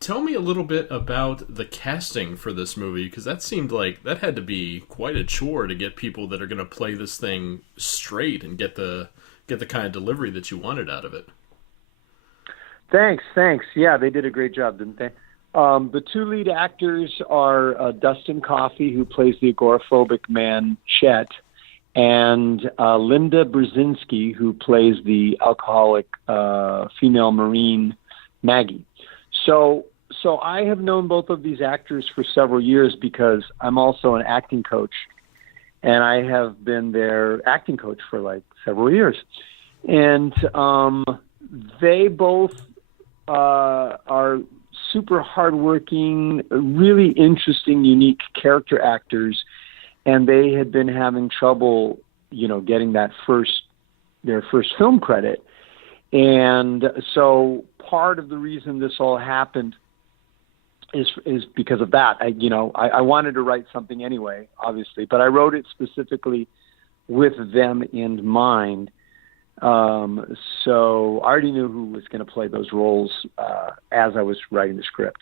Tell me a little bit about the casting for this movie, because that seemed like that had to be quite a chore to get people that are going to play this thing straight and get the kind of delivery that you wanted out of it. Thanks. Yeah, they did a great job, didn't they? The two lead actors are Dustin Coffey, who plays the agoraphobic man Chet, and Linda Brzezinski, who plays the alcoholic female Marine Maggie. So I have known both of these actors for several years because I'm also an acting coach, and I have been their acting coach for like several years. And they both are super hardworking, really interesting, unique character actors, and they had been having trouble, getting their first film credit. And so part of the reason this all happened is because of that. I wanted to write something anyway, obviously, but I wrote it specifically with them in mind. So I already knew who was going to play those roles as I was writing the script.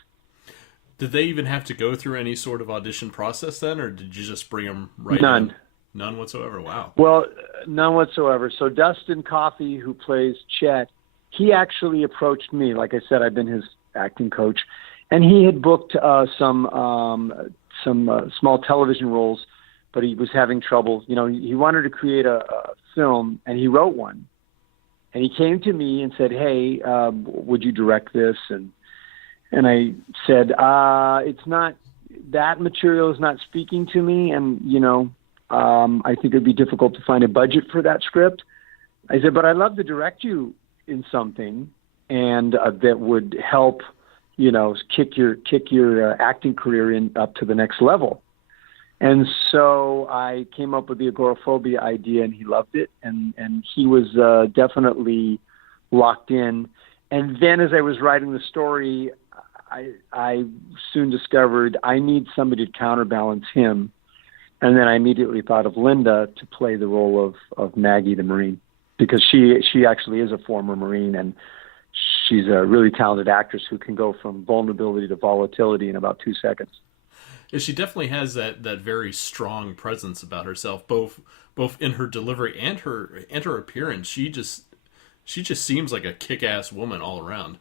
Did they even have to go through any sort of audition process then, or did you just bring them right None. in? None whatsoever. Wow. Well, none whatsoever. So Dustin Coffey, who plays Chet, he actually approached me. Like I said, I've been his acting coach, and he had booked some small television roles, but he was having trouble. He wanted to create a film, and he wrote one. And he came to me and said, "Hey, would you direct this?" And I said, "It's not, that material is not speaking to me, and I think it'd be difficult to find a budget for that script." I said, "But I'd love to direct you in something, and that would help, kick your acting career up to the next level." And so I came up with the Agoraphobia idea, and he loved it, and he was definitely locked in. And then as I was writing the story, I soon discovered I need somebody to counterbalance him. And then I immediately thought of Linda to play the role of Maggie the Marine, because she actually is a former Marine, and she's a really talented actress who can go from vulnerability to volatility in about 2 seconds. Yeah, she definitely has that very strong presence about herself, both in her delivery and her appearance. She just seems like a kick-ass woman all around.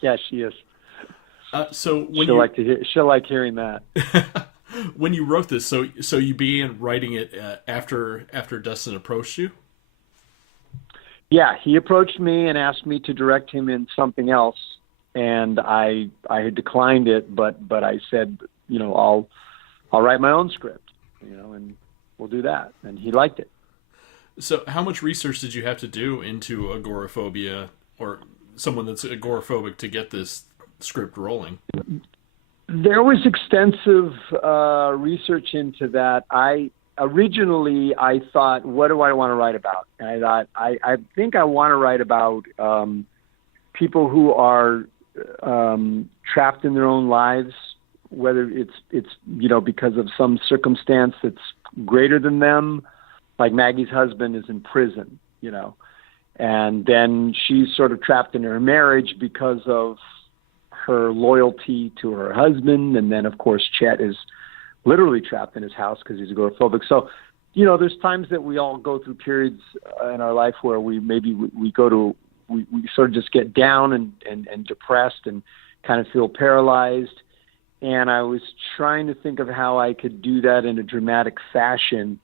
Yeah, she is. So when she'll like hearing that. When you wrote this, so you began writing it after Dustin approached you? Yeah, he approached me and asked me to direct him in something else, and I had declined it, but I said, I'll write my own script, and we'll do that, and he liked it. So how much research did you have to do into agoraphobia, or someone that's agoraphobic, to get this script rolling? There was extensive research into that. Originally I thought, what do I want to write about? And I thought, I think I want to write about people who are trapped in their own lives, whether it's because of some circumstance that's greater than them, like Maggie's husband is in prison, and then she's sort of trapped in her marriage because of her loyalty to her husband, and then of course Chet is literally trapped in his house because he's agoraphobic. So, there's times that we all go through periods in our life where we sort of just get down and depressed and kind of feel paralyzed. And I was trying to think of how I could do that in a dramatic fashion.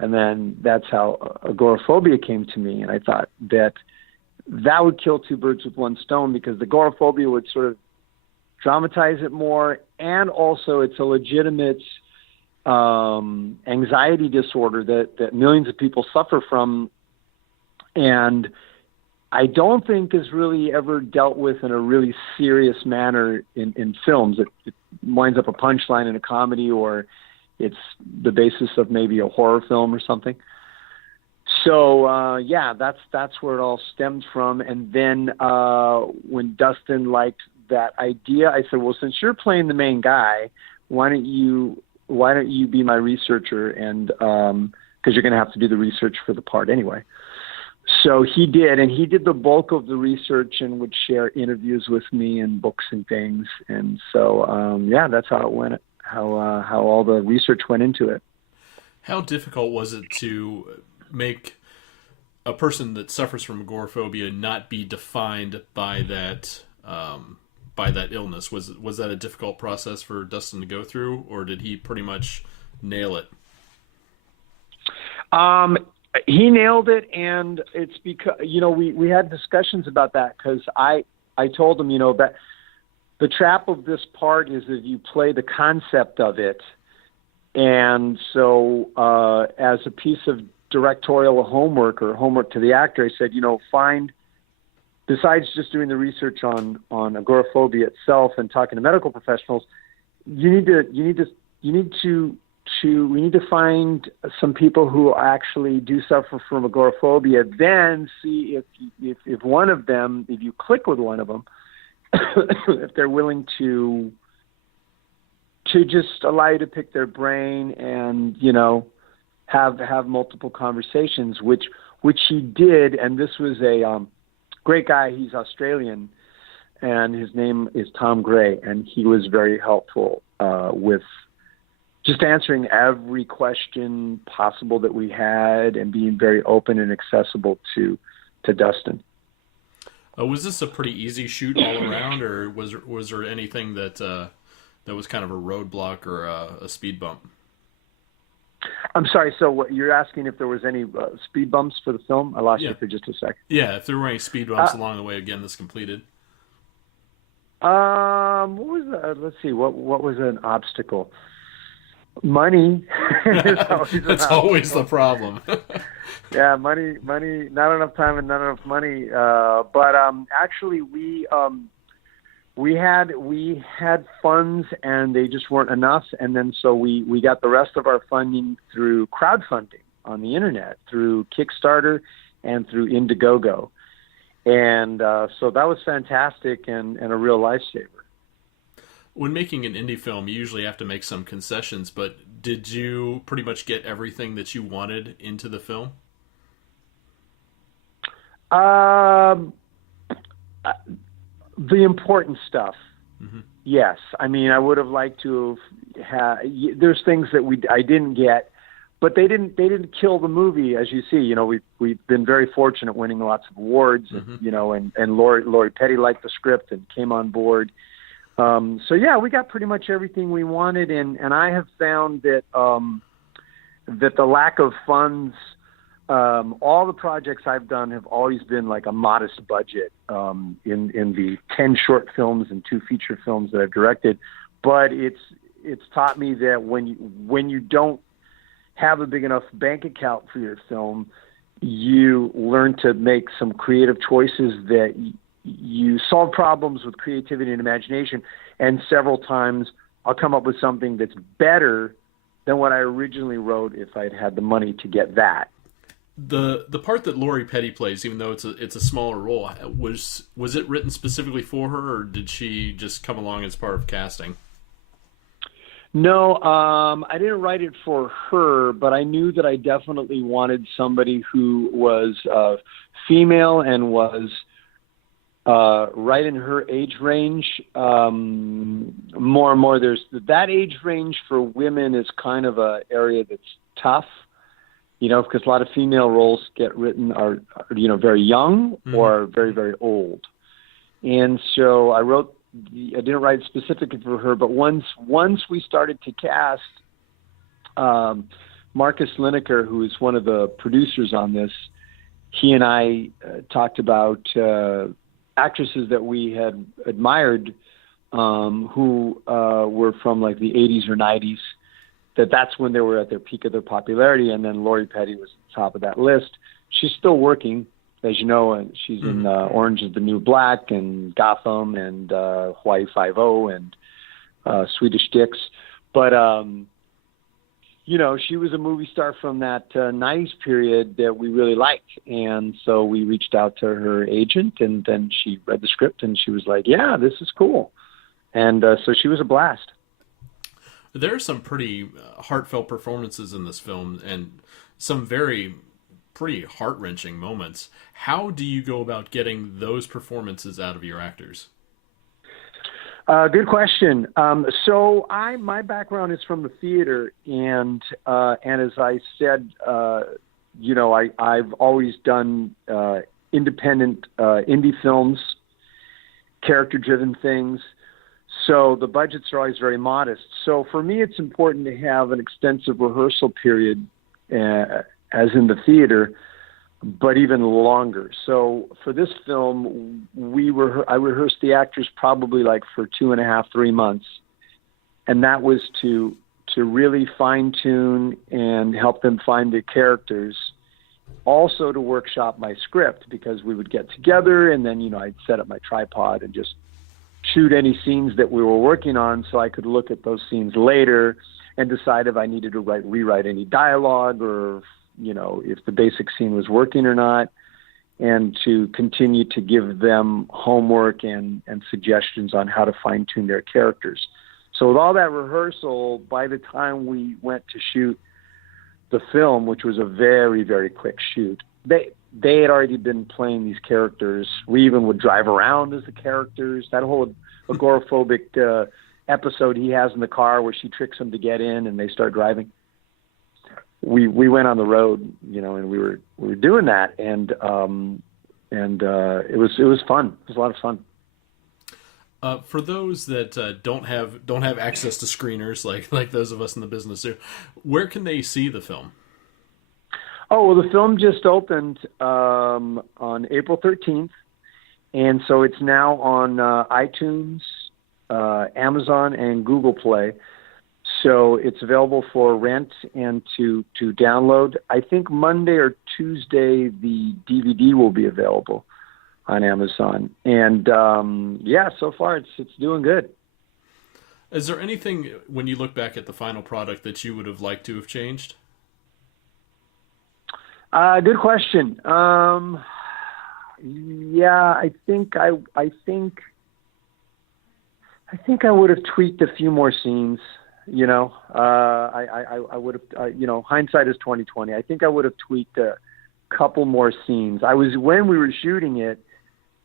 And then that's how agoraphobia came to me. And I thought that would kill two birds with one stone, because the agoraphobia would sort of dramatize it more. And also it's a legitimate anxiety disorder that millions of people suffer from. And I don't think is really ever dealt with in a really serious manner in films. It winds up a punchline in a comedy, or it's the basis of maybe a horror film or something. So, that's where it all stemmed from. And then when Dustin liked that idea, I said, well, since you're playing the main guy, why don't you be my researcher? And because you're going to have to do the research for the part anyway. So he did, and he did the bulk of the research and would share interviews with me and books and things. And so, yeah, that's how it went, how all the research went into it. How difficult was it to make a person that suffers from agoraphobia not be defined by that illness? Was that a difficult process for Dustin to go through, or did he pretty much nail it? He nailed it, and it's because, we had discussions about that, because I told him, that the trap of this part is that you play the concept of it. And so as a piece of directorial homework or homework to the actor, I said, besides just doing the research on agoraphobia itself and talking to medical professionals, we need to find some people who actually do suffer from agoraphobia, then see if one of them, if you click with one of them, if they're willing to just allow you to pick their brain and, have multiple conversations, which he did. And this was a great guy. He's Australian, and his name is Tom Gray, and he was very helpful with just answering every question possible that we had and being very open and accessible to Dustin. Was this a pretty easy shoot all around, or was there anything that was kind of a roadblock or a speed bump? I'm sorry. So what, you're asking if there was any speed bumps for the film? I lost you for just a sec. Yeah, if there were any speed bumps along the way of getting this completed. What was let's see. What was an obstacle? Money. That's always the problem. Yeah, money. Not enough time and not enough money. But actually, we had funds, and they just weren't enough. And then so we got the rest of our funding through crowdfunding on the internet, through Kickstarter and through Indiegogo. And so that was fantastic and a real lifesaver. When making an indie film, you usually have to make some concessions, but did you pretty much get everything that you wanted into the film? The important stuff. Mm-hmm. Yes. I mean, I would have liked to have there's things that I didn't get, but they didn't kill the movie. As you see, we've been very fortunate, winning lots of awards, mm-hmm. and Lori Petty liked the script and came on board. So yeah, we got pretty much everything we wanted, and I have found that that the lack of funds, all the projects I've done have always been like a modest budget, in the 10 short films and 2 feature films that I've directed. But it's taught me that when you don't have a big enough bank account for your film, you learn to make some creative choices that you solve problems with creativity and imagination, and several times I'll come up with something that's better than what I originally wrote if I'd had the money to get that. The part that Lori Petty plays, even though it's a smaller role, was it written specifically for her, or did she just come along as part of casting? No, I didn't write it for her, but I knew that I definitely wanted somebody who was female and was right in her age range. More and more, there's that age range for women is kind of a area that's tough, because a lot of female roles get written are very young, mm-hmm. or very, very old. And so I didn't write specifically for her, but once we started to cast, Marcus Lineker, who is one of the producers on this, he and I talked about actresses that we had admired, who were from like the 80s or 90s, that's when they were at their peak of their popularity. And then Lori Petty was at the top of that list. She's still working, as you know, and she's in Orange is the New Black and Gotham and Hawaii Five-0 and Swedish Dicks. But, she was a movie star from that 90s period that we really liked. And so we reached out to her agent, and then she read the script and she was like, yeah, this is cool. And so she was a blast. There are some pretty heartfelt performances in this film, and some very pretty heart-wrenching moments. How do you go about getting those performances out of your actors? Good question. So my background is from the theater, and as I said, I've always done independent indie films, character-driven things. So the budgets are always very modest. So for me, it's important to have an extensive rehearsal period, as in the theater, but even longer. So for this film, I rehearsed the actors probably like for 2.5, 3 months. And that was to really fine tune and help them find their characters. Also to workshop my script, because we would get together and then, I'd set up my tripod and just shoot any scenes that we were working on so I could look at those scenes later and decide if I needed to rewrite any dialogue or, if the basic scene was working or not, and to continue to give them homework and suggestions on how to fine-tune their characters. So with all that rehearsal, by the time we went to shoot the film, which was a very, very quick shoot, they had already been playing these characters. We even would drive around as the characters. That whole agoraphobic episode he has in the car where she tricks him to get in and they start driving. We went on the road, and we were doing that, and it was fun. It was a lot of fun. For those that don't have access to screeners like those of us in the business do, where can they see the film? Oh, well, the film just opened on April 13th, and so it's now on iTunes, Amazon, and Google Play. So it's available for rent and to download. I think Monday or Tuesday the DVD will be available on Amazon. And so far it's doing good. Is there anything, when you look back at the final product, that you would have liked to have changed? Good question. I think I would have tweaked a few more scenes. I would have, hindsight is 20/20. I think I would have tweaked a couple more scenes. When we were shooting it,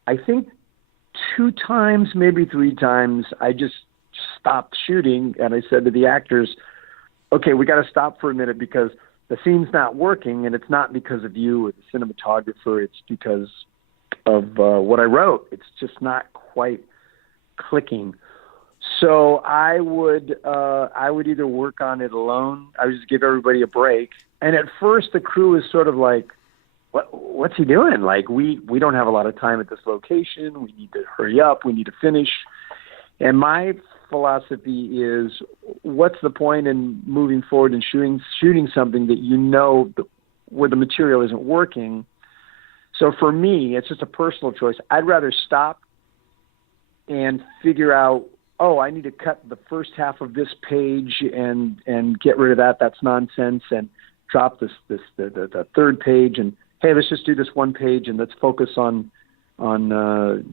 I think 2 times, maybe 3 times, I just stopped shooting and I said to the actors, okay, we got to stop for a minute because the scene's not working, and it's not because of you or the cinematographer. It's because of what I wrote. It's just not quite clicking. So I would either work on it alone. I would just give everybody a break. And at first, the crew is sort of like, "What's he doing? Like, we don't have a lot of time at this location. We need to hurry up. We need to finish." And my philosophy is, what's the point in moving forward and shooting something that where the material isn't working? So for me, it's just a personal choice. I'd rather stop and figure out, I need to cut the first half of this page and get rid of that. That's nonsense. And drop the third page. And hey, let's just do this one page and let's focus on the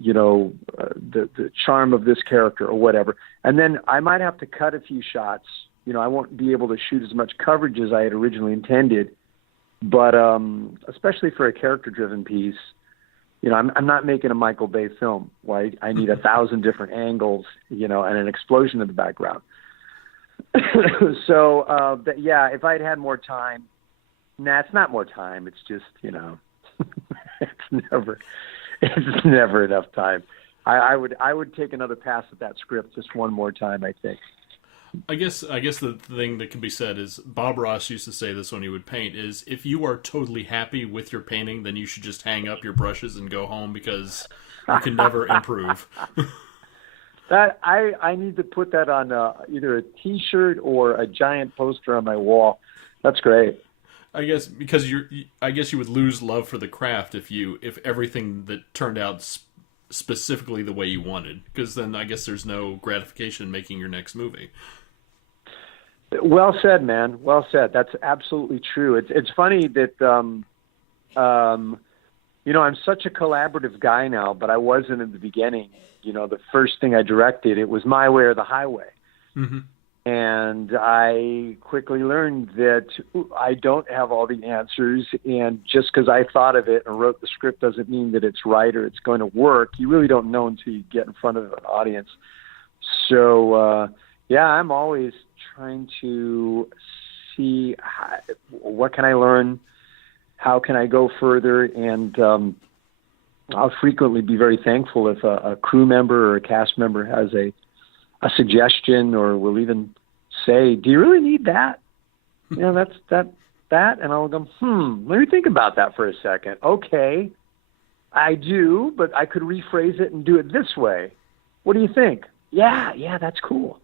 charm of this character or whatever. And then I might have to cut a few shots. I won't be able to shoot as much coverage as I had originally intended. But especially for a character-driven piece, I'm not making a Michael Bay film where I need 1,000 different angles, and an explosion in the background. So, if I'd had more time, it's not more time. It's just, it's never enough time. I would take another pass at that script just one more time, I think. I guess the thing that can be said is, Bob Ross used to say this when he would paint, is if you are totally happy with your painting, then you should just hang up your brushes and go home because you can never improve. That I need to put that on either a T-shirt or a giant poster on my wall. That's great. I guess because I guess you would lose love for the craft if everything that turned out specifically the way you wanted, because then I guess there's no gratification in making your next movie. Well said, man. Well said. That's absolutely true. It's funny that I'm such a collaborative guy now, but I wasn't in the beginning. The first thing I directed, it was My Way or the Highway. Mm-hmm. And I quickly learned that I don't have all the answers, and just because I thought of it and wrote the script doesn't mean that it's right or it's going to work. You really don't know until you get in front of an audience. So, I'm always trying to see what can I learn, how can I go further, and I'll frequently be very thankful if a crew member or a cast member has a suggestion, or will even say, do you really need that? That's that. And I'll go, let me think about that for a second. Okay, I do, but I could rephrase it and do it this way. What do you think? Yeah, that's cool.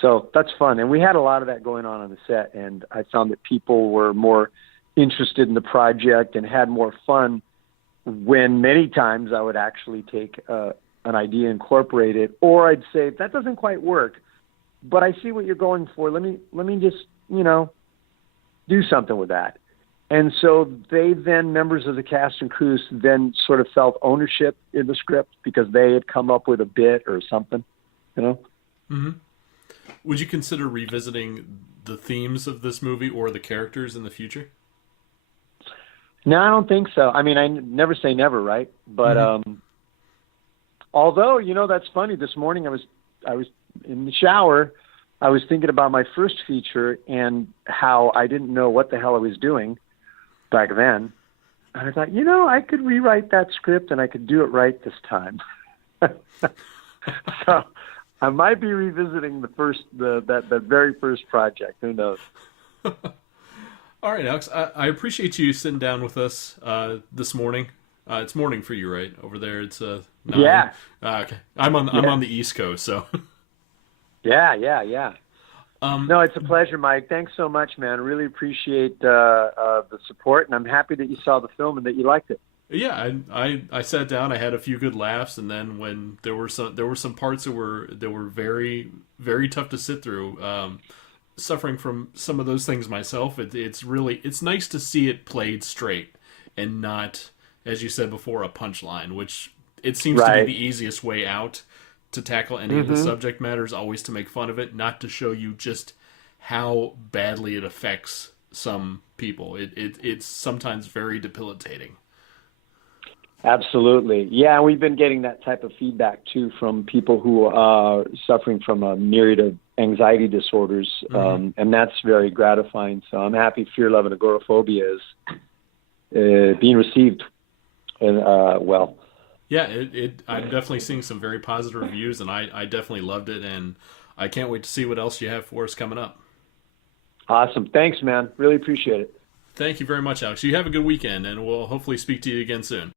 So that's fun. And we had a lot of that going on the set, and I found that people were more interested in the project and had more fun when many times I would actually take an idea, incorporate it, or I'd say, that doesn't quite work, but I see what you're going for. Let me just, do something with that. And so they then, members of the cast and crews, then sort of felt ownership in the script because they had come up with a bit or something, Mm-hmm. Would you consider revisiting the themes of this movie or the characters in the future? No, I don't think so. I mean, I never say never, right? But, although, that's funny. This morning I was in the shower. I was thinking about my first feature and how I didn't know what the hell I was doing back then. And I thought, I could rewrite that script and I could do it right this time. So I might be revisiting that very first project. Who knows? All right, Alex. I appreciate you sitting down with us this morning. It's morning for you, right? Over there, it's 9. Yeah. Okay. I'm on the East Coast, so. Yeah. No, it's a pleasure, Mike. Thanks so much, man. Really appreciate the support, and I'm happy that you saw the film and that you liked it. Yeah, I sat down. I had a few good laughs, and then when there were some parts that were very, very tough to sit through. Suffering from some of those things myself, it's nice to see it played straight and not, as you said before, a punchline, which it seems to be the easiest way out to tackle any of the subject matters, always to make fun of it, not to show you just how badly it affects some people. It's sometimes very debilitating. Absolutely. Yeah, we've been getting that type of feedback, too, from people who are suffering from a myriad of anxiety disorders, and that's very gratifying. So I'm happy Fear, Love, and Agoraphobia is being received well. Yeah, I'm definitely seeing some very positive reviews, and I definitely loved it, and I can't wait to see what else you have for us coming up. Awesome. Thanks, man. Really appreciate it. Thank you very much, Alex. You have a good weekend, and we'll hopefully speak to you again soon.